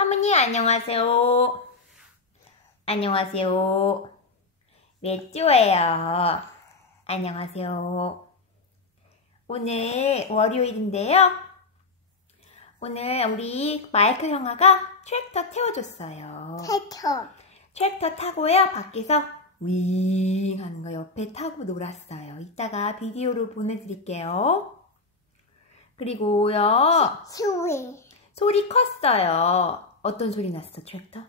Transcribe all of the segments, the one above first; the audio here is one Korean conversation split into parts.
할머니 안녕하세요. 안녕하세요. 맥주예요. 안녕하세요. 오늘 월요일인데요. 오늘 우리 마이크 형아가 트랙터 태워줬어요. 태초. 트랙터 타고요. 밖에서 윙 하는 거 옆에 타고 놀았어요. 이따가 비디오로 보내드릴게요. 그리고요. 수위. 소리 컸어요. 어떤 소리 났어, 트랙터?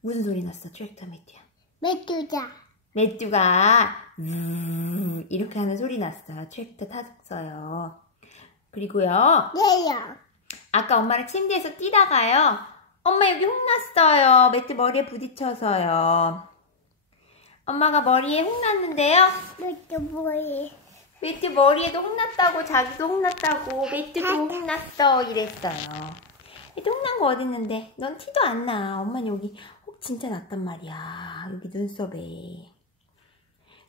무슨 소리 났어, 트랙터 매튜야? 메뚜자. 매튜가 음 이렇게 하는 소리 났어요. 트랙터 탔어요. 그리고요. 내려. 아까 엄마랑 침대에서 뛰다가요. 엄마 여기 혼났어요. 매튜 머리에 부딪혀서요. 엄마가 머리에 혼났는데요. 메뚜 보이. 매튜 머리에도 혼났다고 자기도 혼났다고 매튜도 혼났어 이랬어요. 매튜 혼난 거 어딨는데 넌 티도 안 나. 엄마는 여기 혹 진짜 났단 말이야. 여기 눈썹에.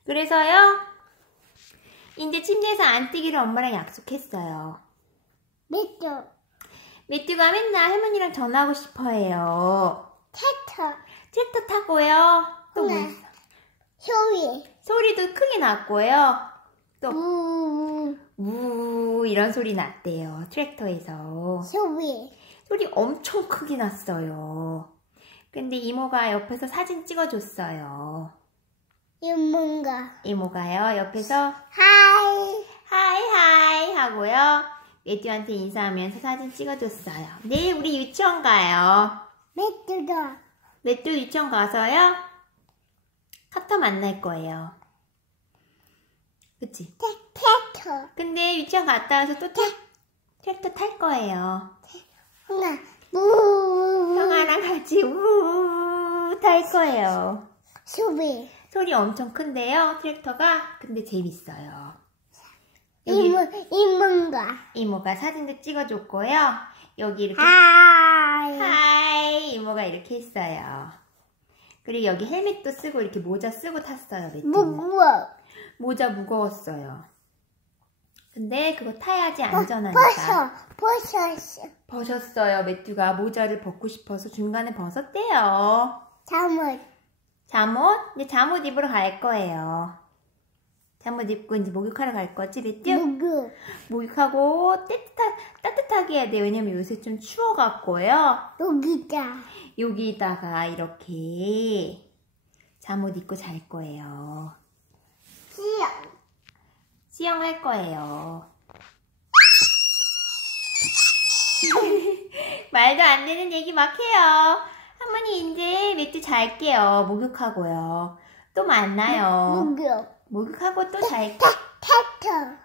그래서요. 이제 침대에서 안 뛰기를 엄마랑 약속했어요. 메뚜. 매튜가 맨날 할머니랑 전화하고 싶어 해요. 태초. 트랙터 타고요. 또뭐 네. 있어? 수위. 소리도 크게 났고요. 또 우. 우 이런 소리 났대요. 트랙터에서. 수위. 소리 엄청 크게 났어요. 근데 이모가 옆에서 사진 찍어줬어요. 이문가. 이모가요, 옆에서 하이. 하이 하이 하고요. 매튜한테 인사하면서 사진 찍어줬어요. 내일 우리 유치원 가요. 메뚜다. 매튜 유치원 가서요. 카터 만날 거예요. 그치? 태, 태초. 근데 유치원 갔다 와서 또 트, 트랙터 탈 거예요. 하나. 무. 형아랑 같이 우탈 거예요. 수위. 소리 엄청 큰데요, 트랙터가. 근데 재밌어요. 이문, 이문가. 이모가 사진도 찍어줬고요. 여기 이렇게 하이. 하이 이모가 이렇게 했어요. 그리고 여기 헬멧도 쓰고 이렇게 모자 쓰고 탔어요, 매튜. 무거워. 모자 무거웠어요. 근데 그거 타야지 벗어. 안전하니까. 벗었어. 벗었어요, 매튜가. 모자를 벗고 싶어서 중간에 벗었대요. 잠옷. 잠옷? 이제 잠옷 입으러 갈 거예요. 잠옷 입고 이제 목욕하러 갈 거지, 매튜? 무구. 목욕하고 따뜻하, 따뜻하게 해야 돼요. 왜냐면 요새 좀 추워갖고요. 여기다. 여기다가 이렇게 잠옷 입고 잘 거예요. 시험. 수영할 거예요. 말도 안 되는 얘기 막 해요. 할머니 이제 매트 잘게요. 목욕하고요. 또 만나요. 무구. 목욕하고 또. 태초.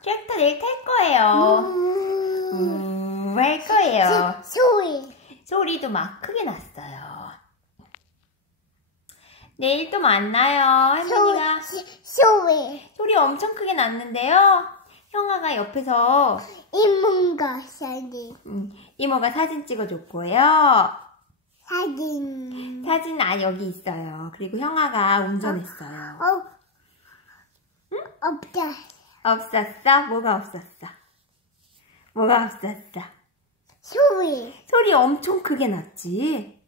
트랙터 내일 탈 거예요. 음, 할 거예요. 수위. 소리도 막 크게 났어요. 내일 또 만나요. 할머니가 수위. 소리 엄청 크게 났는데요. 형아가 옆에서 이문가 사진. 음, 이모가 사진 찍어줬고요. 사진. 사진 아 여기 있어요. 그리고 형아가 운전했어요. 어. 없다. 없었어? 뭐가 없었어? 뭐가 없었어? 수위. 소리 엄청 크게 났지?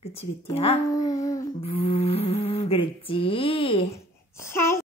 그치, 비티야? 음. 무 그랬지? 사